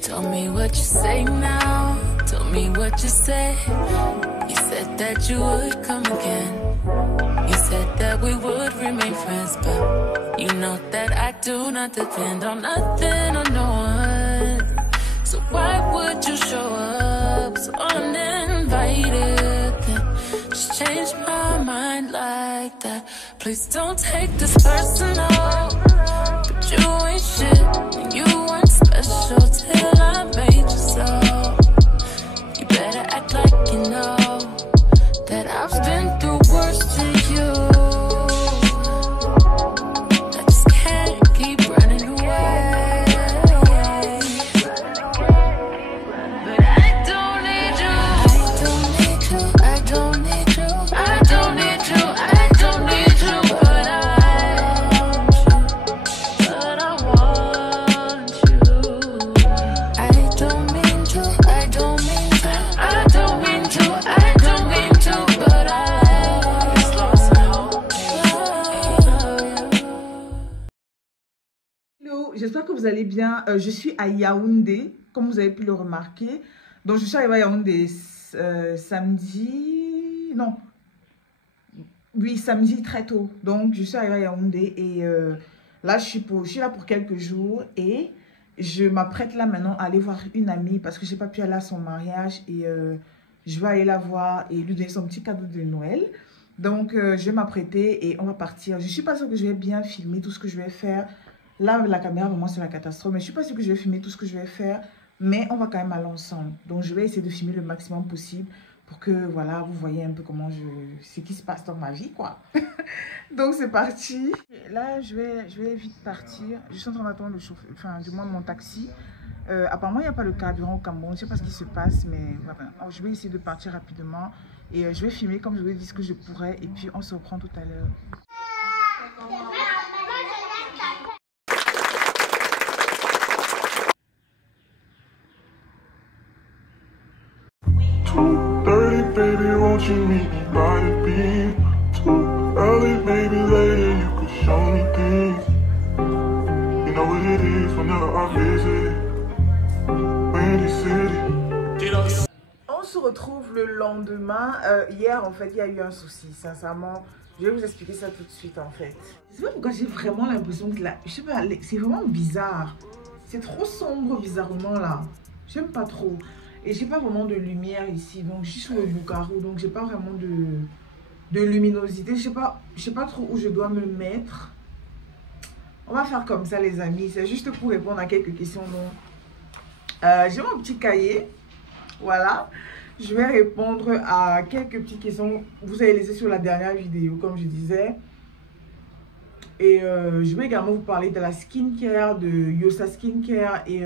Tell me what you say now. Tell me what you say. You said that you would come again. You said that we would remain friends, but you know that I do not depend on nothing or no one. So why would you show up so uninvited? Then just change my mind like that. Please don't take this personal, but you ain't shit and you weren't special till I made you so. You better act like you know that I've been through worse to you. I just can't keep running away. But I don't need you. I don't need you. I don't need you. I don't need you. I don't need you. But I want you. I don't mean to. I don't mean to. I don't mean to. I don't mean to. But I just lost hope. Hello, j'espère que vous allez bien. Je suis à Yaoundé, comme vous avez pu le remarquer. Donc, je suis arrivée à Yaoundé samedi. Non. Oui, samedi très tôt. Donc, je suis arrivée à Yaoundé et là, je suis là pour quelques jours et je m'apprête là maintenant à aller voir une amie parce que je n'ai pas pu aller à son mariage et je vais aller la voir et lui donner son petit cadeau de Noël. Donc, je vais m'apprêter et on va partir. Je ne suis pas sûre que je vais bien filmer tout ce que je vais faire. Là, avec la caméra, vraiment, c'est la catastrophe. Mais je ne suis pas sûre que je vais filmer tout ce que je vais faire. Mais on va quand même aller ensemble. Donc, je vais essayer de filmer le maximum possible pour que, voilà, vous voyez un peu comment ce qui se passe dans ma vie, quoi. Donc, c'est parti. Là, je vais vite partir. Je suis en train d'attendre le chauffeur, enfin, du moins mon taxi. Apparemment, il n'y a pas le carburant au Cameroun. Je ne sais pas ce qui se passe, mais voilà. Alors, je vais essayer de partir rapidement. Et je vais filmer comme je vous ai dit ce que je pourrais. Et puis, on se reprend tout à l'heure. Baby, won't you meet me by the beam? Too early, baby, later you could show me things. You know what it is whenever I visit Windy City. On se retrouve le lendemain. Hier, en fait, il y a eu un souci. Sincèrement, je vais vous expliquer ça tout de suite, en fait. Je sais pas pourquoi j'ai vraiment l'impression que je sais pas, c'est vraiment bizarre. C'est trop sombre, bizarrement, là. J'aime pas trop. Et j'ai pas vraiment de lumière ici, donc je suis sur le Bucaro, donc j'ai pas vraiment de luminosité. Je sais pas trop où je dois me mettre. On va faire comme ça, les amis. C'est juste pour répondre à quelques questions. Donc, j'ai mon petit cahier. Voilà. Je vais répondre à quelques petites questions. Vous avez laissé sur la dernière vidéo, comme je disais. Et je vais également vous parler de la skincare, de Yosa Skincare et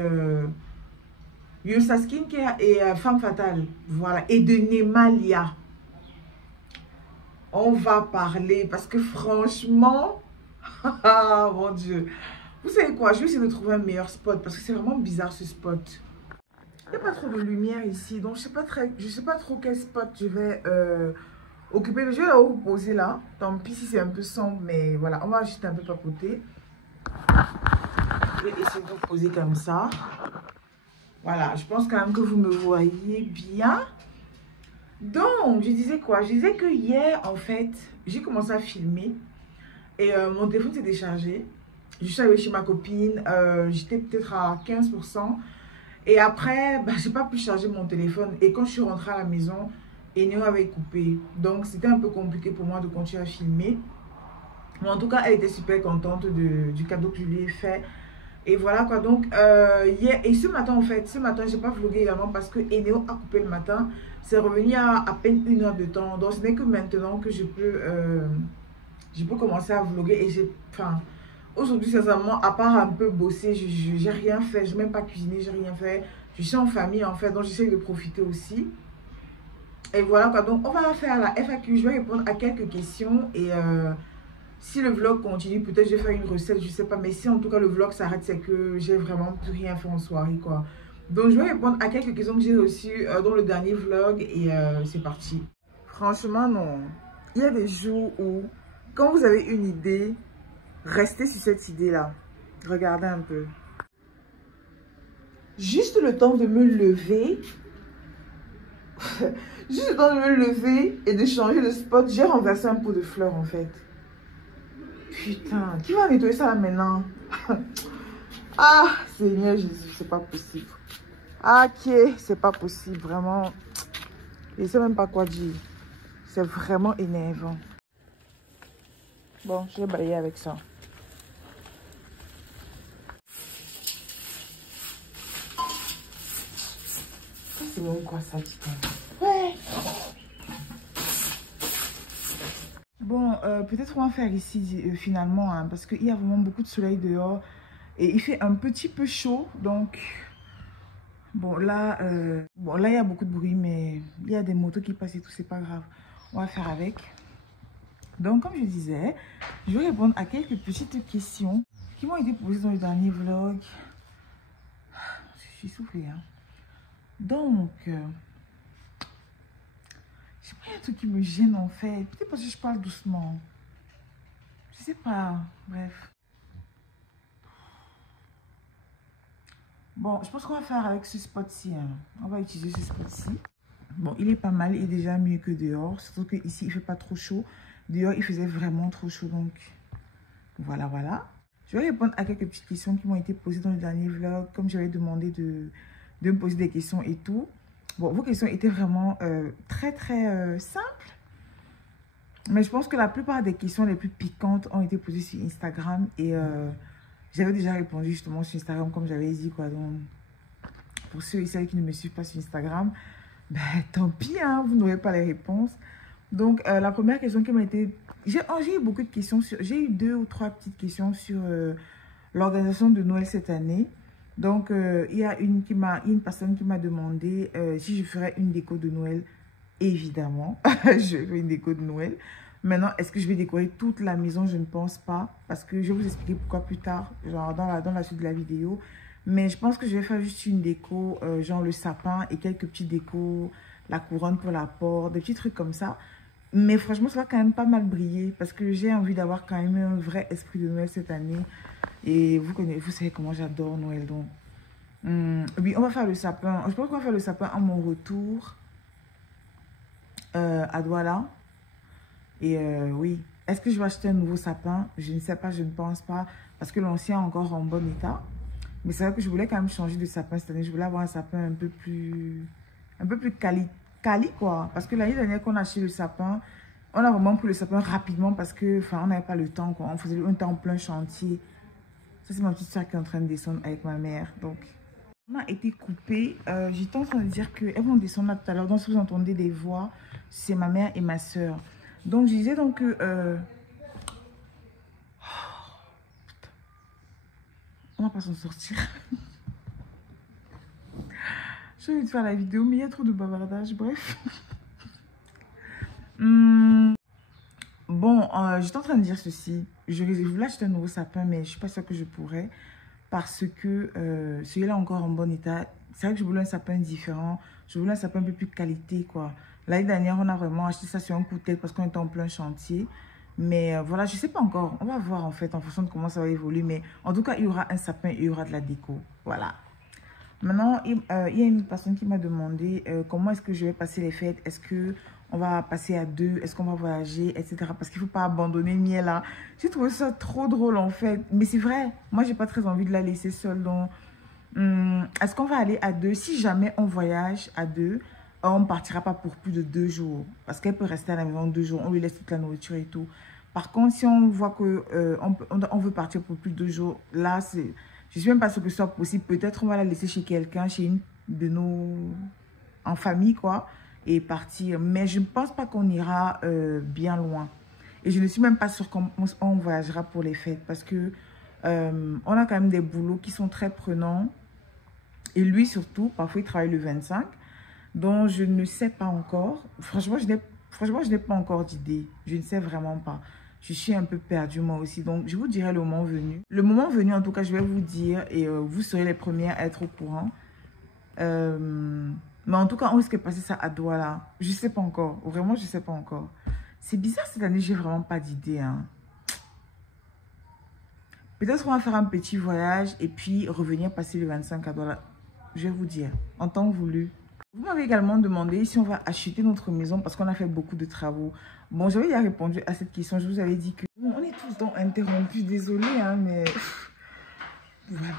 Yosa Skincare et Femme Fatale, voilà, et de Nemalia. On va parler parce que franchement, mon Dieu, vous savez quoi, je vais essayer de trouver un meilleur spot parce que c'est vraiment bizarre ce spot. Il n'y a pas trop de lumière ici, donc je sais pas trop quel spot je vais occuper. Je vais là vous poser là, tant pis si c'est un peu sombre, mais voilà, on va juste un peu papoter. Je vais essayer de vous poser comme ça. Voilà, je pense quand même que vous me voyez bien. Donc, je disais quoi? Je disais que hier, en fait, j'ai commencé à filmer. Et mon téléphone s'est déchargé. Je suis allée chez ma copine. J'étais peut-être à 15%. Et après, bah, j'ai pas pu charger mon téléphone. Et quand je suis rentrée à la maison, Enio avait coupé. Donc, c'était un peu compliqué pour moi de continuer à filmer. Mais en tout cas, elle était super contente du cadeau que je lui ai fait. Et voilà quoi, donc hier et ce matin en fait, j'ai pas vlogué également parce que Eneo a coupé le matin. C'est revenu à peine 1 heure de temps. Donc ce n'est que maintenant que je peux je peux commencer à vlogger. Et j'ai, enfin, aujourd'hui, sincèrement, à part un peu bosser, j'ai rien fait. Je n'ai même pas cuisiné, j'ai rien fait. Je suis en famille, en fait, donc j'essaie de profiter aussi. Et voilà quoi, donc on va faire la FAQ. Je vais répondre à quelques questions. Et si le vlog continue, peut-être je vais faire une recette, je sais pas. Mais si en tout cas le vlog s'arrête, c'est que j'ai vraiment plus rien fait en soirée quoi. Donc je vais répondre à quelques questions que j'ai reçues dans le dernier vlog. Et c'est parti. Franchement non, il y a des jours où quand vous avez une idée, restez sur cette idée là. Regardez un peu. Juste le temps de me lever. Juste le temps de me lever et de changer de spot, j'ai renversé un pot de fleurs en fait. Putain, qui va nettoyer ça là maintenant? Ah, Seigneur Jésus, c'est pas possible. Ah, ok, c'est pas possible, vraiment. Je sais même pas quoi dire. C'est vraiment énervant. Bon, je vais balayer avec ça. C'est même quoi ça, putain? Ouais. Bon, peut-être on va faire ici finalement, hein, parce qu'il y a vraiment beaucoup de soleil dehors et il fait un petit peu chaud, donc bon là, il y a beaucoup de bruit, mais il y a des motos qui passent et tout, c'est pas grave, on va faire avec. Donc comme je disais, je vais répondre à quelques petites questions qui m'ont été posées dans le dernier vlog. Je suis soufflée, hein. Donc je sais pas, il y a un truc qui me gêne en fait. Peut-être parce que je parle doucement. Je sais pas. Bref. Bon, je pense qu'on va faire avec ce spot-ci. Hein. On va utiliser ce spot-ci. Bon, il est pas mal. Il est déjà mieux que dehors. Surtout qu'ici, il ne fait pas trop chaud. Dehors, il faisait vraiment trop chaud. Donc, voilà, voilà. Je vais répondre à quelques petites questions qui m'ont été posées dans le dernier vlog. Comme j'avais demandé de me poser des questions et tout. Bon, vos questions étaient vraiment très simples. Mais je pense que la plupart des questions les plus piquantes ont été posées sur Instagram. Et j'avais déjà répondu justement sur Instagram comme j'avais dit quoi. Donc, pour ceux et celles qui ne me suivent pas sur Instagram, ben tant pis, hein, vous n'aurez pas les réponses. Donc, la première question qui m'a été... J'ai eu beaucoup de questions sur... J'ai eu 2 ou 3 petites questions sur l'organisation de Noël cette année. Donc, il y a une personne qui m'a demandé si je ferais une déco de Noël. Évidemment, je fais une déco de Noël. Maintenant, est-ce que je vais décorer toute la maison? Je ne pense pas. Parce que je vais vous expliquer pourquoi plus tard, genre dans la suite de la vidéo. Mais je pense que je vais faire juste une déco, genre le sapin et quelques petites décos, la couronne pour la porte, des petits trucs comme ça. Mais franchement, ça va quand même pas mal briller parce que j'ai envie d'avoir quand même un vrai esprit de Noël cette année. Et vous savez comment j'adore Noël. Donc, oui, on va faire le sapin. Je pense qu'on va faire le sapin à mon retour à Douala. Et oui, est-ce que je vais acheter un nouveau sapin? Je ne sais pas, je ne pense pas. Parce que l'ancien est encore en bon état. Mais c'est vrai que je voulais quand même changer de sapin cette année. Je voulais avoir un sapin un peu plus quali quoi. Parce que l'année dernière qu'on a acheté le sapin, on a vraiment pris le sapin rapidement parce que, enfin, on n'avait pas le temps quoi. On était en plein chantier. Ça, c'est ma petite soeur qui est en train de descendre avec ma mère. Donc, on a été coupé. J'étais en train de dire qu'elles vont descendre là tout à l'heure. Donc, si vous entendez des voix, c'est ma mère et ma soeur. Donc, je disais donc que... on va pas s'en sortir. J'ai envie de faire la vidéo, mais il y a trop de bavardage. Bref. Bon, j'étais en train de dire ceci. Je voulais acheter un nouveau sapin, mais je ne suis pas sûre que je pourrais. Parce que celui-là est encore en bon état. C'est vrai que je voulais un sapin différent. Je voulais un sapin un peu plus qualité, quoi. L'année dernière, on a vraiment acheté ça sur un coup de tête parce qu'on était en plein chantier. Mais voilà, je ne sais pas encore. On va voir, en fait, en fonction de comment ça va évoluer. Mais en tout cas, il y aura un sapin et il y aura de la déco. Voilà. Maintenant, il y a une personne qui m'a demandé comment est-ce que je vais passer les fêtes. Est-ce qu'on va passer à 2? Est-ce qu'on va voyager, etc. Parce qu'il ne faut pas abandonner Miel là. J'ai trouvé ça trop drôle en fait. Mais c'est vrai, moi, j'ai pas très envie de la laisser seule. Donc, est-ce qu'on va aller à 2? Si jamais on voyage à 2, on ne partira pas pour plus de 2 jours. Parce qu'elle peut rester à la maison 2 jours. On lui laisse toute la nourriture et tout. Par contre, si on voit qu'on veut partir pour plus de 2 jours, là, c'est... Je ne suis même pas sûre que ce soit possible. Peut-être on va la laisser chez quelqu'un, chez une de nos... en famille, quoi, et partir. Mais je ne pense pas qu'on ira bien loin. Et je ne suis même pas sûre qu'on voyagera pour les fêtes parce que on a quand même des boulots qui sont très prenants. Et lui surtout, parfois il travaille le 25. Donc je ne sais pas encore. Franchement, je n'ai pas encore d'idée. Je ne sais vraiment pas. Je suis un peu perdue moi aussi. Donc je vous dirai le moment venu. Le moment venu, en tout cas, je vais vous dire et vous serez les premières à être au courant. Mais en tout cas, on risque de passer ça à Douala. Je ne sais pas encore. Vraiment, je ne sais pas encore. C'est bizarre cette année, j'ai vraiment pas d'idée. Hein. Peut-être qu'on va faire un petit voyage et puis revenir passer le 25 à Douala. Je vais vous dire, en temps voulu. Vous m'avez également demandé si on va acheter notre maison parce qu'on a fait beaucoup de travaux. Bon, j'avais déjà répondu à cette question. Je vous avais dit que on est tout le temps interrompus. Désolée, hein, mais... Voilà.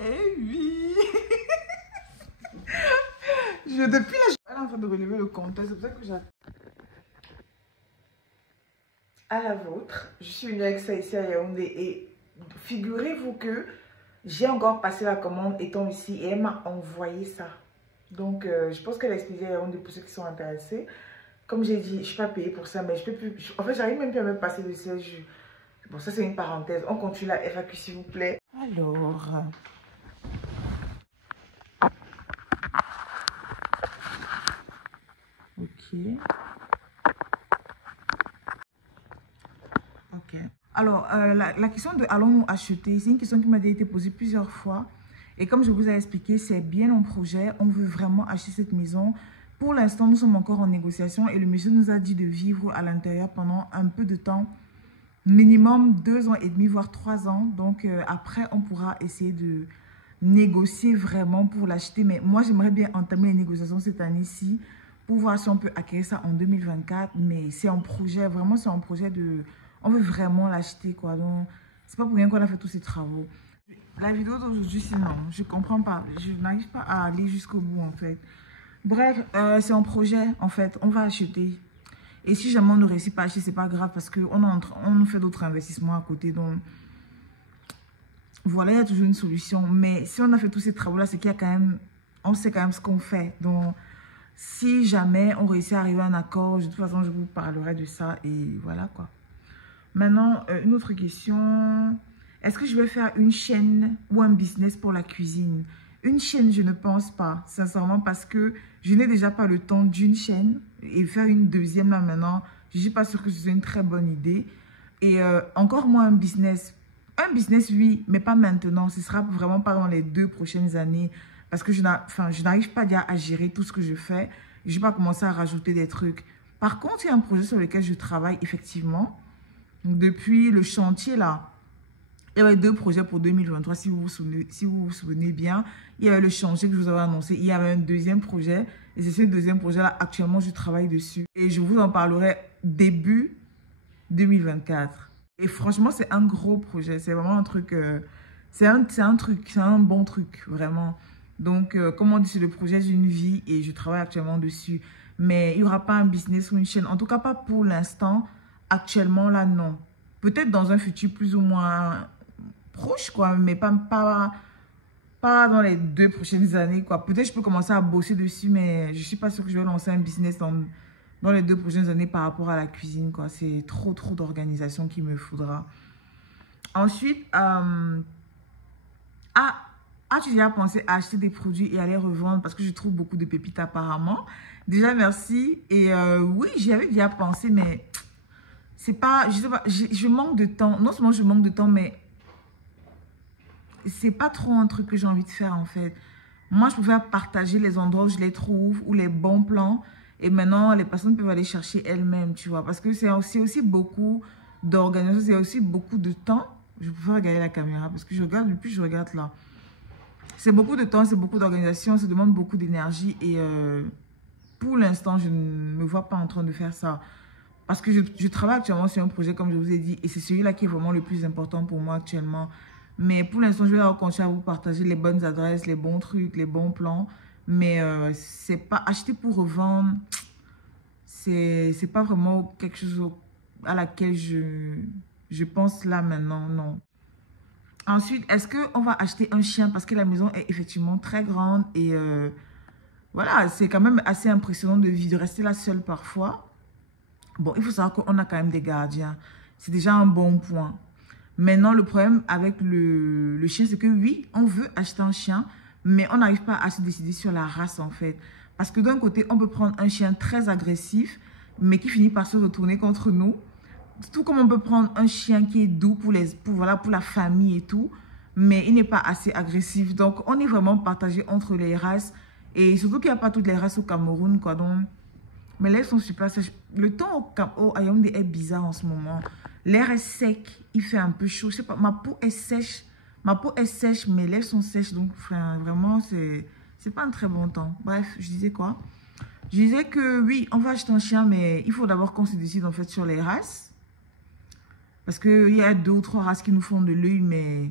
Eh oui. Depuis là, je suis en train de relever le compteur. C'est pour ça que j'ai... À la vôtre, je suis venue avec ça ici à Yaoundé et figurez-vous que j'ai encore passé la commande étant ici et elle m'a envoyé ça. Donc, je pense qu'elle a expédié à Yaoundé pour ceux qui sont intéressés. Comme j'ai dit, je ne suis pas payée pour ça, mais je peux plus... En fait, j'arrive même plus à me passer le siège. Bon, ça c'est une parenthèse. On continue la FAQ s'il vous plaît. Alors... Ok. Alors, la question de allons-nous acheter, c'est une question qui m'a déjà été posée plusieurs fois. Et comme je vous ai expliqué, c'est bien un projet. On veut vraiment acheter cette maison. Pour l'instant, nous sommes encore en négociation et le monsieur nous a dit de vivre à l'intérieur pendant un peu de temps. Minimum 2 ans et demi, voire 3 ans. Donc, après, on pourra essayer de négocier vraiment pour l'acheter. Mais moi, j'aimerais bien entamer les négociations cette année-ci pour voir si on peut acquérir ça en 2024. Mais c'est un projet, vraiment, c'est un projet de... On veut vraiment l'acheter, quoi. Donc, c'est pas pour rien qu'on a fait tous ces travaux. La vidéo d'aujourd'hui, sinon, je comprends pas. Je n'arrive pas à aller jusqu'au bout, en fait. Bref, c'est un projet, en fait. On va acheter. Et si jamais on ne réussit pas à acheter, c'est pas grave parce qu'on fait d'autres investissements à côté. Donc, voilà, il y a toujours une solution. Mais si on a fait tous ces travaux-là, c'est qu'il y a quand même... On sait quand même ce qu'on fait. Donc, si jamais on réussit à arriver à un accord, de toute façon, je vous parlerai de ça. Et voilà, quoi. Maintenant, une autre question. Est-ce que je vais faire une chaîne ou un business pour la cuisine? Une chaîne, je ne pense pas, sincèrement, parce que je n'ai déjà pas le temps d'une chaîne. Et faire une deuxième là maintenant, je ne suis pas sûre que ce soit une très bonne idée. Et encore moins un business. Un business, oui, mais pas maintenant. Ce ne sera vraiment pas dans les 2 prochaines années. Parce que je n'arrive pas déjà à gérer tout ce que je fais. Je ne vais pas commencer à rajouter des trucs. Par contre, il y a un projet sur lequel je travaille effectivement. Depuis le chantier là, il y avait 2 projets pour 2023, si vous vous souvenez bien. Il y avait le chantier que je vous avais annoncé, il y avait un deuxième projet. Et c'est ce deuxième projet-là, actuellement, je travaille dessus. Et je vous en parlerai début 2024. Et franchement, c'est un gros projet. C'est vraiment un truc, c'est un bon truc, vraiment. Donc, comme on dit sur le projet, j'ai une vie et je travaille actuellement dessus. Mais il n'y aura pas un business ou une chaîne. En tout cas, pas pour l'instant. Actuellement, là, non. Peut-être dans un futur plus ou moins proche, quoi, mais pas dans les 2 prochaines années, quoi. Peut-être je peux commencer à bosser dessus, mais je ne suis pas sûre que je vais lancer un business dans les 2 prochaines années par rapport à la cuisine, quoi. C'est trop d'organisation qu'il me faudra. Ensuite, as-tu déjà pensé à acheter des produits et à les revendre? Parce que je trouve beaucoup de pépites apparemment. Déjà, merci. Et oui, j'y avais déjà pensé, mais... C'est pas, je sais pas, je manque de temps. Non seulement je manque de temps, mais c'est pas trop un truc que j'ai envie de faire en fait. Moi, je préfère partager les endroits où je les trouve ou les bons plans. Et maintenant, les personnes peuvent aller chercher elles-mêmes, tu vois. Parce que c'est aussi beaucoup d'organisation, c'est aussi beaucoup de temps. Je préfère regarder la caméra parce que je regarde, depuis je regarde là. C'est beaucoup de temps, c'est beaucoup d'organisation, ça demande beaucoup d'énergie. Et pour l'instant, je ne me vois pas en train de faire ça. Parce que je travaille actuellement sur un projet, comme je vous ai dit, et c'est celui-là qui est vraiment le plus important pour moi actuellement. Mais pour l'instant, je vais continuer à vous partager les bonnes adresses, les bons trucs, les bons plans. Mais c'est pas acheter pour revendre. C'est pas vraiment quelque chose à laquelle je pense là maintenant, non. Ensuite, est-ce qu'on va acheter un chien? Parce que la maison est effectivement très grande et voilà, c'est quand même assez impressionnant de rester là seule parfois. Bon, il faut savoir qu'on a quand même des gardiens. C'est déjà un bon point. Maintenant, le problème avec le chien, c'est que oui, on veut acheter un chien, mais on n'arrive pas à se décider sur la race en fait. Parce que d'un côté, on peut prendre un chien très agressif, mais qui finit par se retourner contre nous. Tout comme on peut prendre un chien qui est doux pour la famille et tout, mais il n'est pas assez agressif. Donc, on est vraiment partagé entre les races. Et surtout qu'il n'y a pas toutes les races au Cameroun, quoi. Donc, mais l'air sont super sèches. Le temps au Yaoundé est bizarre en ce moment. L'air est sec, il fait un peu chaud. Je sais pas, ma peau est sèche. Ma peau est sèche, mes lèvres sont sèches. Donc, vraiment, c'est pas un très bon temps. Bref, je disais quoi? Je disais que oui, on va acheter un chien, mais il faut d'abord qu'on se décide en fait sur les races. Parce qu'il y a 2 ou 3 races qui nous font de l'œil, mais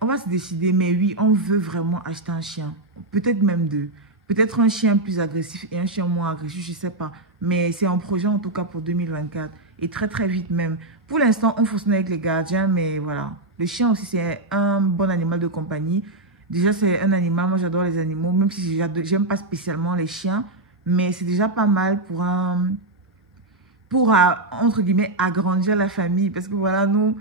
on va se décider. Mais oui, on veut vraiment acheter un chien. Peut-être même 2. Peut-être un chien plus agressif et un chien moins agressif, je ne sais pas. Mais c'est un projet en tout cas pour 2024. Et très très vite même. Pour l'instant, on fonctionne avec les gardiens, mais voilà. Le chien aussi, c'est un bon animal de compagnie. Déjà, c'est un animal, moi j'adore les animaux, même si j'aime pas spécialement les chiens. Mais c'est déjà pas mal pour entre guillemets, agrandir la famille. Parce que voilà, nous,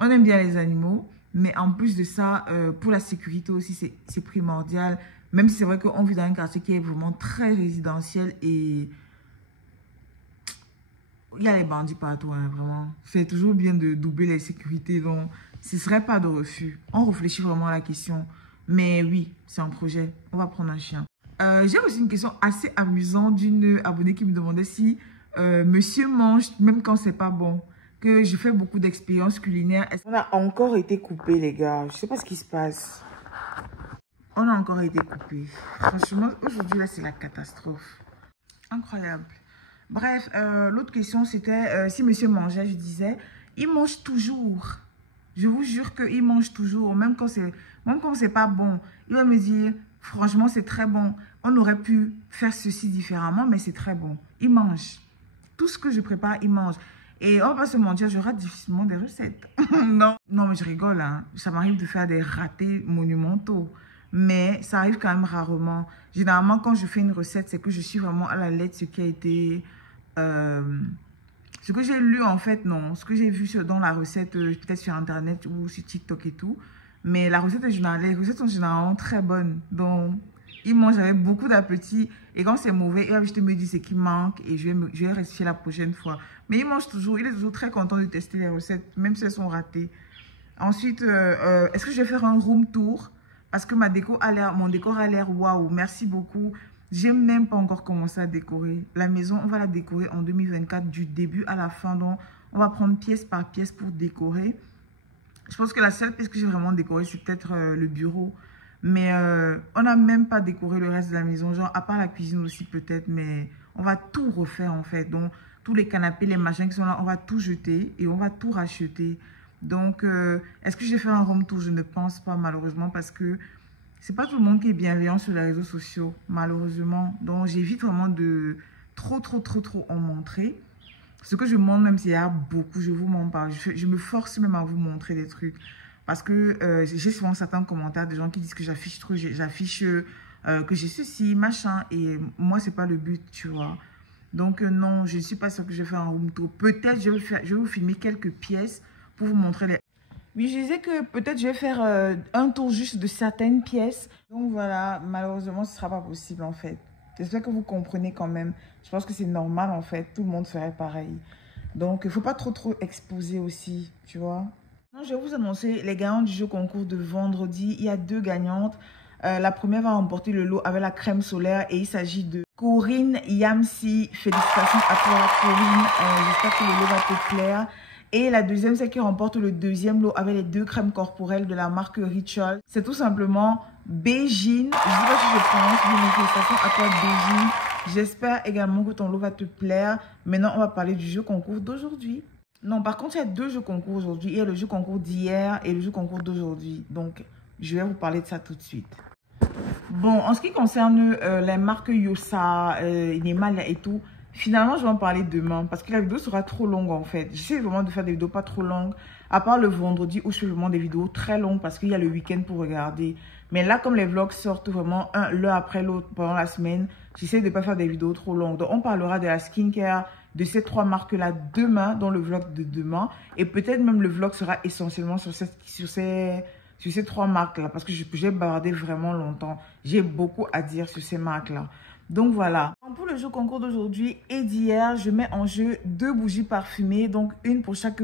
on aime bien les animaux. Mais en plus de ça, pour la sécurité aussi, c'est primordial. Même si c'est vrai qu'on vit dans un quartier qui est vraiment très résidentiel et il y a les bandits partout, hein, vraiment. C'est toujours bien de doubler les sécurités. Donc, ce ne serait pas de refus. On réfléchit vraiment à la question. Mais oui, c'est un projet. On va prendre un chien. J'ai aussi une question assez amusante d'une abonnée qui me demandait si monsieur mange même quand c'est pas bon. Que je fais beaucoup d'expériences culinaires. On a encore été coupé, les gars. Je sais pas ce qui se passe. On a encore été coupé. Franchement, aujourd'hui, là, c'est la catastrophe. Incroyable. Bref, l'autre question, c'était si monsieur mangeait, je disais, il mange toujours. Je vous jure qu'il mange toujours, même quand c'est pas bon. Il va me dire, franchement, c'est très bon. On aurait pu faire ceci différemment, mais c'est très bon. Il mange. Tout ce que je prépare, il mange. Et on va pas se mentir, je rate difficilement des recettes. Non, mais je rigole, hein. Ça m'arrive de faire des ratés monumentaux. Mais ça arrive quand même rarement. Généralement, quand je fais une recette, c'est que je suis vraiment à la lettre ce qui a été... ce que j'ai lu, en fait, non. Ce que j'ai vu dans la recette, peut-être sur Internet ou sur TikTok et tout. Mais les recettes sont généralement très bonnes. Donc, il mange avec beaucoup d'appétit. Et quand c'est mauvais, il va juste me dire ce qui manque et je vais rectifier la prochaine fois. Mais il mange toujours. Il est toujours très content de tester les recettes, même si elles sont ratées. Ensuite, est-ce que je vais faire un room tour? Parce que mon décor a l'air waouh. Merci beaucoup. J'ai même pas encore commencé à décorer. La maison, on va la décorer en 2024 du début à la fin. Donc, on va prendre pièce par pièce pour décorer. Je pense que la seule pièce que j'ai vraiment décorée, c'est peut-être le bureau. Mais on n'a même pas décoré le reste de la maison. Genre, à part la cuisine aussi peut-être. Mais on va tout refaire en fait. Donc, tous les canapés, les machins qui sont là, on va tout jeter et on va tout racheter. Donc, est-ce que je vais faire un room tour? Je ne pense pas malheureusement parce que c'est pas tout le monde qui est bienveillant sur les réseaux sociaux, malheureusement. Donc, j'évite vraiment de trop en montrer. Ce que je montre, même s'il y a beaucoup, je vous montre pas. Je me force même à vous montrer des trucs. Parce que j'ai souvent certains commentaires de gens qui disent que j'affiche trop, j'affiche que j'ai ceci, machin. Et moi, c'est pas le but, tu vois. Donc, non, je ne suis pas sûre que je vais faire un room tour. Peut-être je vais vous filmer quelques pièces pour vous montrer les... Oui, je disais que peut-être je vais faire un tour juste de certaines pièces. Donc voilà, malheureusement, ce ne sera pas possible en fait. J'espère que vous comprenez quand même. Je pense que c'est normal en fait. Tout le monde ferait pareil. Donc, il ne faut pas trop exposer aussi, tu vois. Non, je vais vous annoncer les gagnants du jeu concours de vendredi. Il y a 2 gagnantes. La première va remporter le lot avec la crème solaire et il s'agit de Corinne Yamsi. Félicitations à toi, Corinne. J'espère que le lot va te plaire. Et la deuxième, c'est qui remporte le deuxième lot avec les 2 crèmes corporelles de la marque Ritual. C'est tout simplement Beijing. Je ne sais pas si je prononce bien, mais félicitations à toi, Beijing. J'espère également que ton lot va te plaire. Maintenant, on va parler du jeu concours d'aujourd'hui. Non, par contre, il y a 2 jeux concours aujourd'hui. Il y a le jeu concours d'hier et le jeu concours d'aujourd'hui. Donc, je vais vous parler de ça tout de suite. Bon, en ce qui concerne les marques Yosa, Nemalia et tout, finalement, je vais en parler demain parce que la vidéo sera trop longue en fait. J'essaie vraiment de faire des vidéos pas trop longues, à part le vendredi où je fais vraiment des vidéos très longues parce qu'il y a le week-end pour regarder. Mais là, comme les vlogs sortent vraiment l'un après l'autre pendant la semaine, j'essaie de ne pas faire des vidéos trop longues. Donc, on parlera de la skincare de ces 3 marques-là demain, dans le vlog de demain. Et peut-être même le vlog sera essentiellement sur ces 3 marques-là. Parce que j'ai bavardé vraiment longtemps. J'ai beaucoup à dire sur ces marques-là. Donc voilà. Pour le jeu concours d'aujourd'hui et d'hier, je mets en jeu 2 bougies parfumées. Donc une pour chaque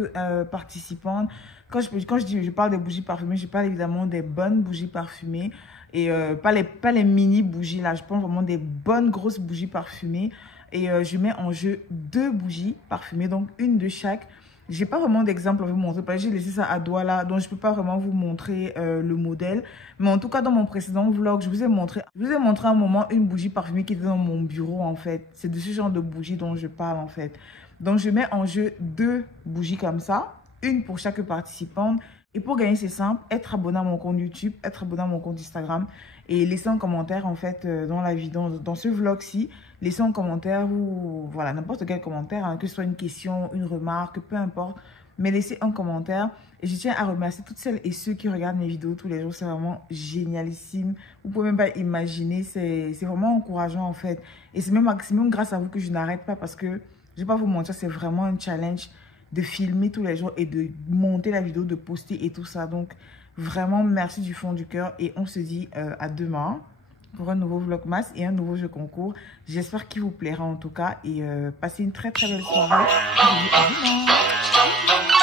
participante. Quand je parle des bougies parfumées, je parle évidemment des bonnes bougies parfumées. Et pas les mini bougies là. Je prends vraiment des bonnes grosses bougies parfumées. Et je mets en jeu 2 bougies parfumées. Donc une de chaque. J'ai pas vraiment d'exemple à vous montrer parce que j'ai laissé ça à doigt là, donc je peux pas vraiment vous montrer le modèle. Mais en tout cas, dans mon précédent vlog, je vous ai montré à un moment une bougie parfumée qui était dans mon bureau en fait. C'est de ce genre de bougie dont je parle en fait. Donc je mets en jeu 2 bougies comme ça, une pour chaque participante. Et pour gagner, c'est simple, être abonné à mon compte YouTube, être abonné à mon compte Instagram et laisser un commentaire en fait dans la vidéo, dans ce vlog-ci. Laissez un commentaire ou voilà, n'importe quel commentaire, hein, que ce soit une question, une remarque, peu importe. Mais laissez un commentaire. Et je tiens à remercier toutes celles et ceux qui regardent mes vidéos tous les jours. C'est vraiment génialissime. Vous pouvez même pas imaginer. C'est vraiment encourageant en fait. Et c'est même grâce à vous que je n'arrête pas parce que, je vais pas vous mentir, c'est vraiment un challenge de filmer tous les jours et de monter la vidéo, de poster et tout ça. Donc, vraiment, merci du fond du cœur. Et on se dit à demain pour un nouveau vlogmas et un nouveau jeu concours. J'espère qu'il vous plaira en tout cas. Et passez une très très belle soirée. Je vous dis à demain.